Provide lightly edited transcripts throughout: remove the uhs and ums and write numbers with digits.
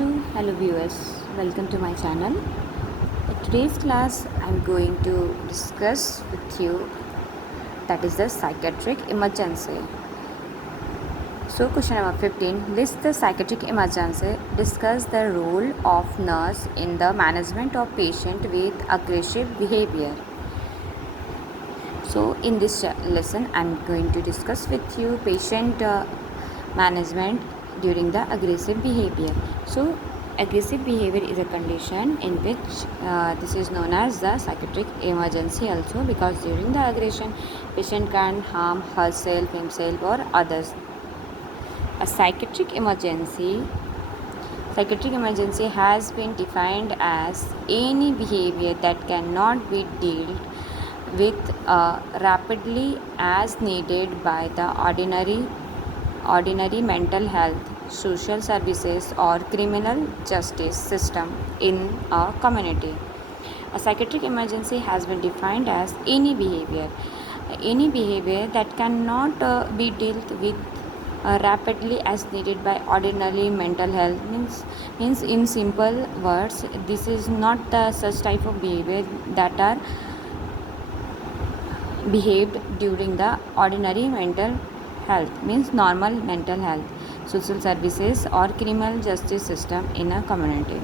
So, hello viewers, welcome to my channel. In today's class, I'm going to discuss with you that is the psychiatric emergency. So, question number 15, list the psychiatric emergency. Discuss the role of nurse in the management of patient with aggressive behavior. So, in this lesson, I'm going to discuss with you patient management during the aggressive behavior. So, aggressive behavior is a condition in which this is known as the psychiatric emergency also, because during the aggression, patient can harm herself, himself, or others. A psychiatric emergency has been defined as any behavior that cannot be dealt with rapidly as needed by the ordinary mental health, social services, or criminal justice system in a community. A psychiatric emergency has been defined as any behavior that cannot be dealt with rapidly as needed by ordinary mental health. Means in simple words, this is not the such type of behavior that are behaved during the ordinary mental health, means normal mental health, social services, or criminal justice system in a community.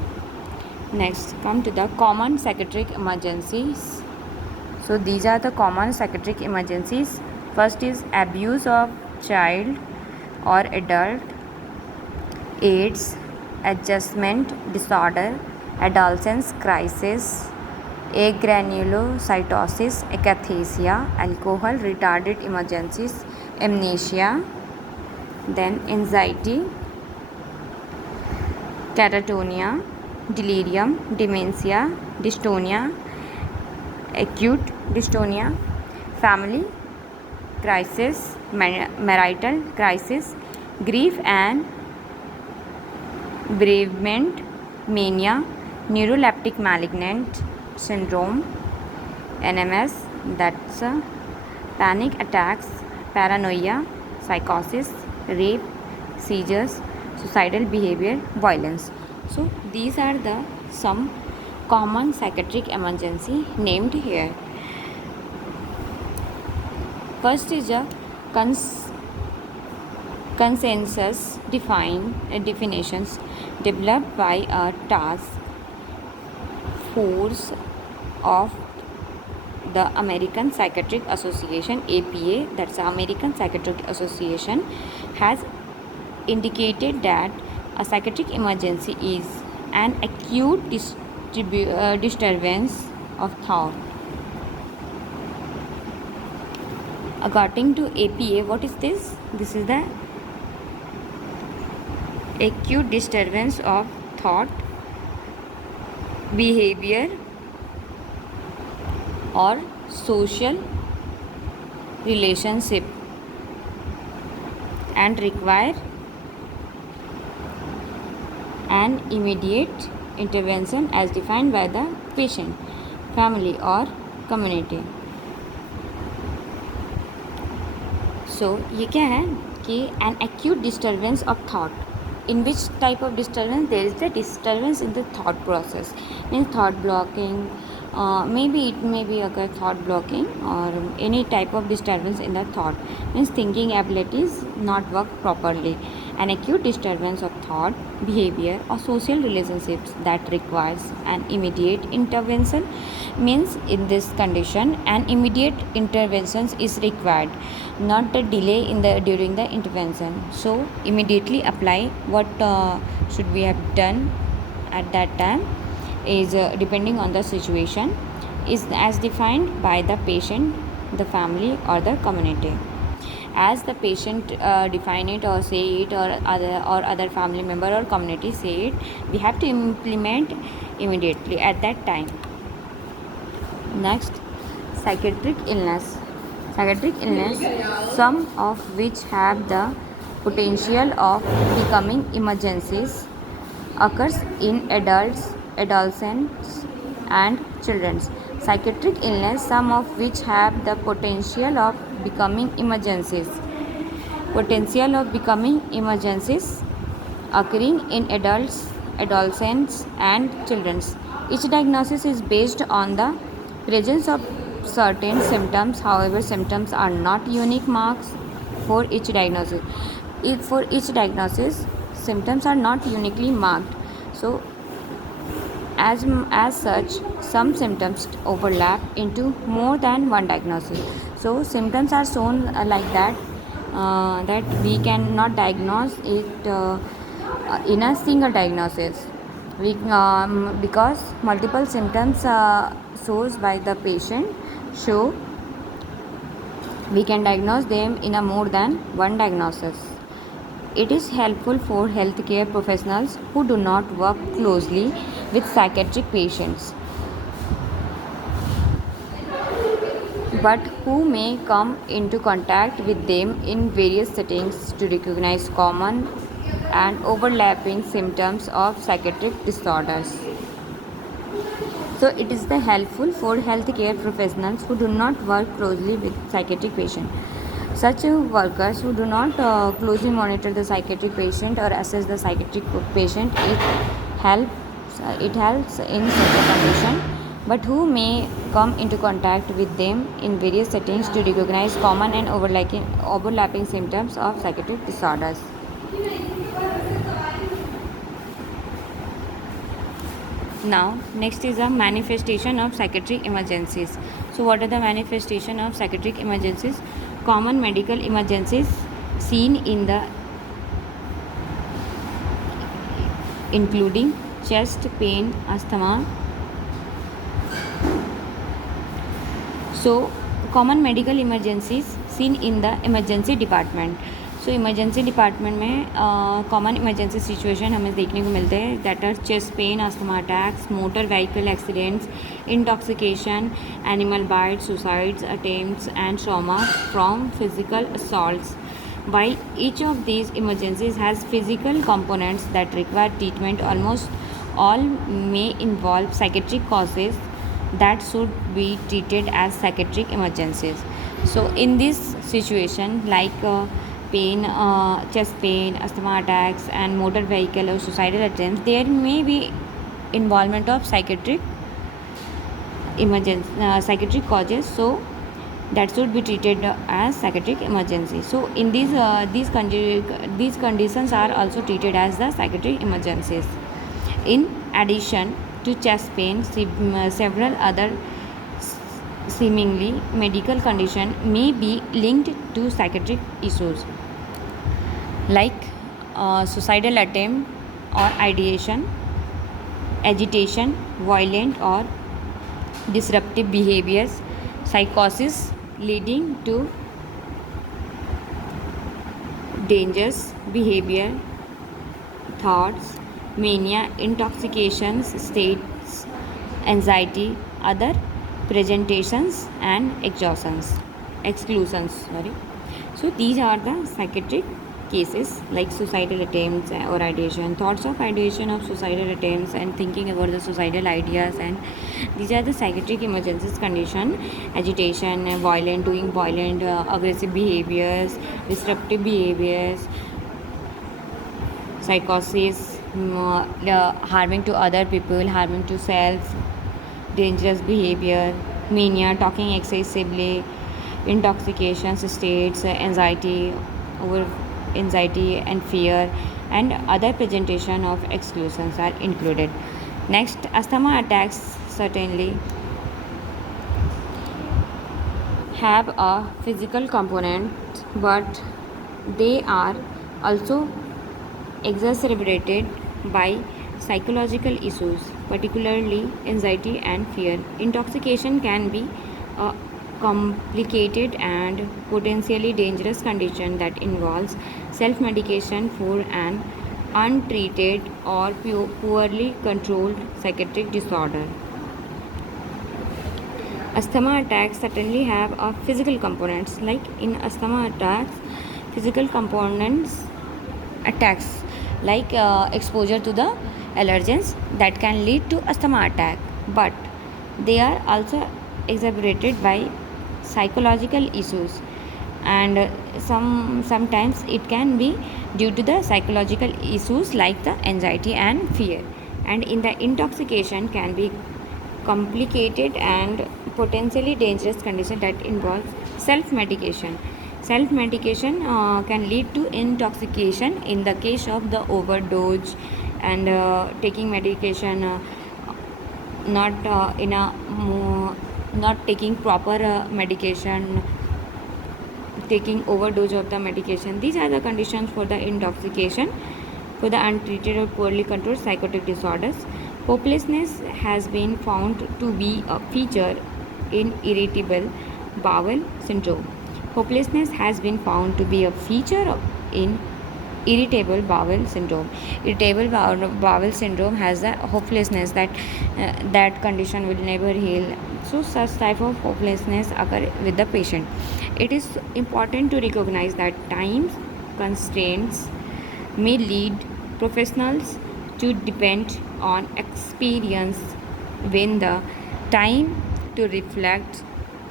Next, come to the common psychiatric emergencies. So these are the common psychiatric emergencies. First is abuse of child or adult, AIDS, adjustment disorder, adolescence crisis, agranulocytosis, akathisia, alcohol retarded emergencies, amnesia, then anxiety, catatonia, delirium, dementia, dystonia, acute dystonia, family crisis, marital crisis, grief and bereavement, mania, neuroleptic malignant syndrome, NMS, that's panic attacks, paranoia, psychosis, rape, seizures, suicidal behavior, violence. So these are the some common psychiatric emergency named here. First is a consensus definitions developed by a task force of the American Psychiatric Association, APA, that's the American Psychiatric Association, has indicated that a psychiatric emergency is an acute disturbance of thought. According to APA, what is this? This is the acute disturbance of thought, behavior, or social relationship, and require an immediate intervention as defined by the patient, family, or community. So ये क्या है कि an acute disturbance of thought. In which type of disturbance? There is the disturbance in the thought process, means thought blocking, maybe it may be a thought blocking or any type of disturbance in the thought, means thinking abilities not work properly. An acute disturbance of thought, behavior, or social relationships that requires an immediate intervention, means in this condition an immediate intervention is required, not a delay in the during the intervention. So immediately apply what should we have done at that time is depending on the situation, is as defined by the patient, the family, or the community. As the patient define it or say it, or other family member or community say it, we have to implement immediately at that time. Next, psychiatric illness, some of which have the potential of becoming emergencies, occurs in adults, adolescents, and children. Psychiatric illness, some of which have the potential of becoming emergencies, occurring in adults, adolescents, and children. Each diagnosis is based on the presence of certain symptoms. However, symptoms are not unique marks for each diagnosis. If for each diagnosis, symptoms are not uniquely marked. So, as such, some symptoms overlap into more than one diagnosis. So, symptoms are shown like that we cannot diagnose it in a single diagnosis. Because multiple symptoms shows by the patient, so we can diagnose them in a more than one diagnosis. It is helpful for healthcare professionals who do not work closely with psychiatric patients, but who may come into contact with them in various settings to recognize common and overlapping symptoms of psychiatric disorders. So it is the helpful for healthcare professionals who do not work closely with psychiatric patient. Such workers who do not closely monitor the psychiatric patient or assess the psychiatric patient, it helps in such a condition, but who may come into contact with them in various settings to recognize common and overlapping symptoms of psychiatric disorders. Now, next is a manifestation of psychiatric emergencies. So, what are the manifestation of psychiatric emergencies? Common medical emergencies seen in the including chest pain, asthma. So, common medical emergencies seen in the emergency department. So emergency department में common emergency situation हमें देखने को मिलते हैं that are chest pain, asthma attacks, motor vehicle accidents, intoxication, animal bite, suicides attempts and trauma from physical assaults. While each of these emergencies has physical components that require treatment, almost all may involve psychiatric causes that should be treated as psychiatric emergencies. So in this situation, like pain, chest pain, asthma attacks, and motor vehicle or suicidal attempts, there may be involvement of psychiatric psychiatric causes. So that should be treated as psychiatric emergency. So in these conditions are also treated as the psychiatric emergencies. In addition to chest pain, several other seemingly medical condition may be linked to psychiatric issues like suicidal attempt or ideation, agitation, violent or disruptive behaviors, psychosis leading to dangerous behavior, thoughts, mania, intoxications, states, anxiety, other presentations and exclusions. So these are the psychiatric cases like suicidal attempts or ideation, thoughts of ideation of suicidal attempts and thinking about the suicidal ideas, and these are the psychiatric emergencies condition. Agitation, doing violent aggressive behaviors, disruptive behaviors, psychosis, harming to other people, harming to self, dangerous behavior, mania, talking excessively, intoxication states, anxiety and fear, and other presentation of exclusions are included. Next, asthma attacks certainly have a physical component, but they are also exacerbated by psychological issues, particularly anxiety and fear. Intoxication can be a complicated and potentially dangerous condition that involves self-medication for an untreated or poorly controlled psychiatric disorder. Asthma attacks certainly have a physical components, like in asthma attacks, physical components attacks like exposure to the allergens that can lead to asthma attack, but they are also exacerbated by psychological issues, and sometimes it can be due to the psychological issues like the anxiety and fear. And in the intoxication can be complicated and potentially dangerous condition that involves self-medication. Self-medication can lead to intoxication in the case of the overdose and taking medication not in a not taking proper medication, taking overdose of the medication. These are the conditions for the intoxication for the untreated or poorly controlled psychotic disorders. Hopelessness has been found to be a feature in irritable bowel syndrome. Hopelessness has been found to be a feature in irritable bowel syndrome. Irritable bowel syndrome has a hopelessness that that condition will never heal. So such type of hopelessness occur with the patient. It is important to recognize that time constraints may lead professionals to depend on experience when the time to reflect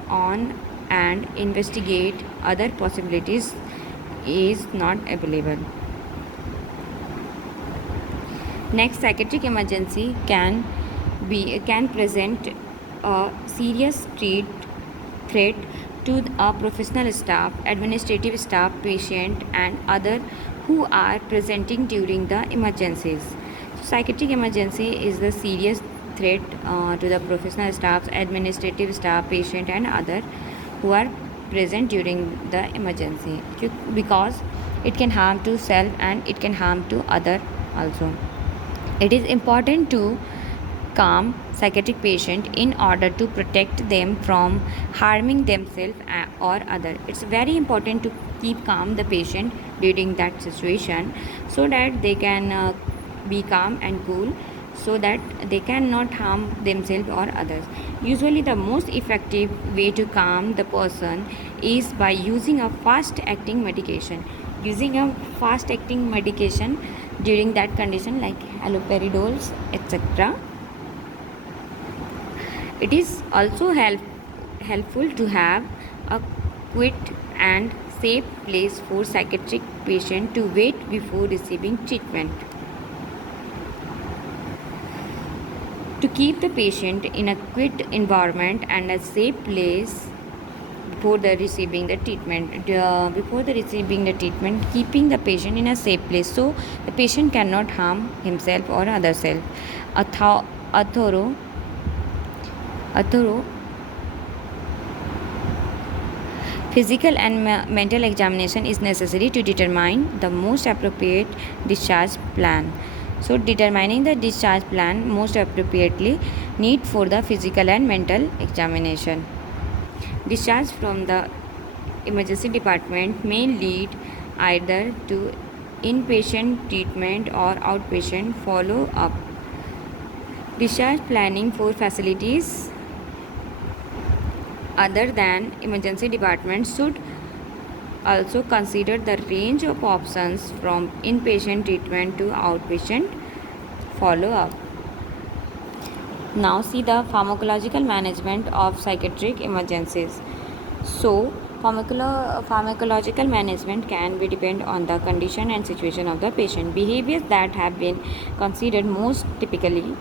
on and investigate other possibilities is not available. Next, psychiatric emergency can present a serious threat to a professional staff, administrative staff, patient, and other who are presenting during the emergencies. So, psychiatric emergency is the serious threat to the professional staff, administrative staff, patient, and other who are present during the emergency, because it can harm to self and it can harm to other also. It is important to calm psychiatric patient in order to protect them from harming themselves or other. It's very important to keep calm the patient during that situation so that they can be calm and cool, so that they cannot harm themselves or others. Usually the most effective way to calm the person is by using a fast acting medication. Using a fast acting medication during that condition like haloperidols, etc. It is also helpful to have a quiet and safe place for psychiatric patient to wait before receiving treatment. To keep the patient in a quiet environment and a safe place before the receiving the treatment, keeping the patient in a safe place so the patient cannot harm himself or other self. A thorough physical and mental examination is necessary to determine the most appropriate discharge plan. So determining the discharge plan most appropriately need for the physical and mental examination. Discharge from the emergency department may lead either to inpatient treatment or outpatient follow-up. Discharge planning for facilities other than emergency departments should also consider the range of options from inpatient treatment to outpatient follow-up. Now see the pharmacological management of psychiatric emergencies. So pharmacological management can be depend on the condition and situation of the patient. Behaviors that have been considered most typically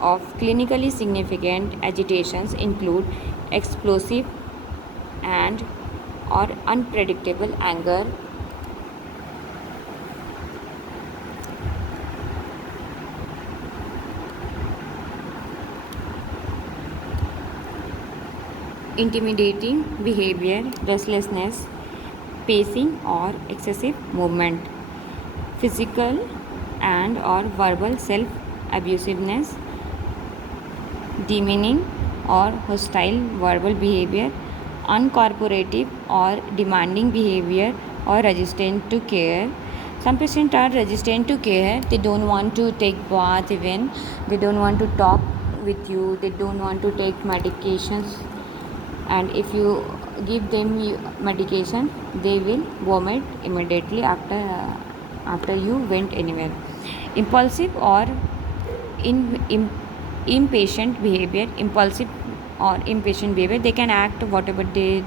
of clinically significant agitations include explosive and or unpredictable anger, intimidating behavior, restlessness, pacing or excessive movement, physical and or verbal self-abusiveness, demeaning or hostile verbal behavior, uncooperative or demanding behavior or resistant to care. Some patients are resistant to care. They don't want to take bath even. They don't want to talk with you. They don't want to take medications. And if you give them medication, they will vomit immediately after you went anywhere. Impulsive or impatient behavior, they can act whatever they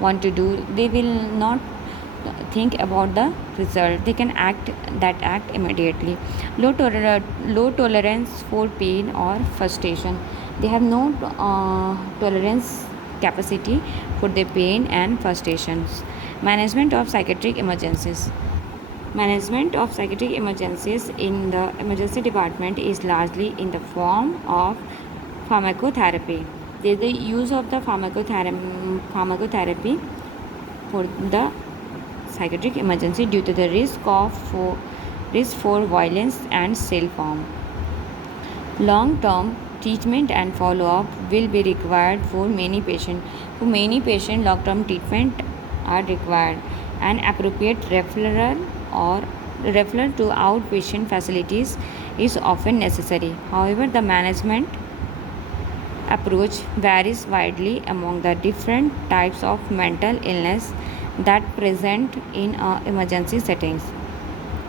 want to do. They will not think about the result. They can act immediately. Low tolerance for pain or frustration. They have no tolerance capacity for the pain and frustrations. Management of psychiatric emergencies. Management of psychiatric emergencies in the emergency department is largely in the form of pharmacotherapy. There is the use of the pharmacotherapy for the psychiatric emergency due to the risk for violence and self-harm. Long-term treatment and follow-up will be required for many patients. For many patients, long-term treatment are required. An appropriate referral to outpatient facilities is often necessary. However, the management approach varies widely among the different types of mental illness that present in emergency settings.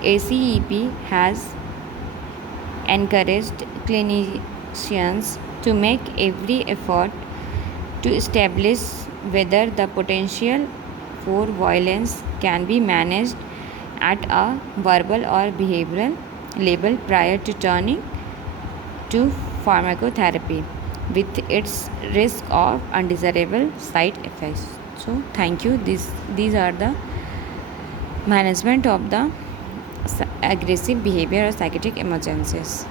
ACEP has encouraged clinicians to make every effort to establish whether the potential for violence can be managed at a verbal or behavioral level prior to turning to pharmacotherapy with its risk of undesirable side effects. So thank you. These are the management of the aggressive behavior or psychiatric emergencies.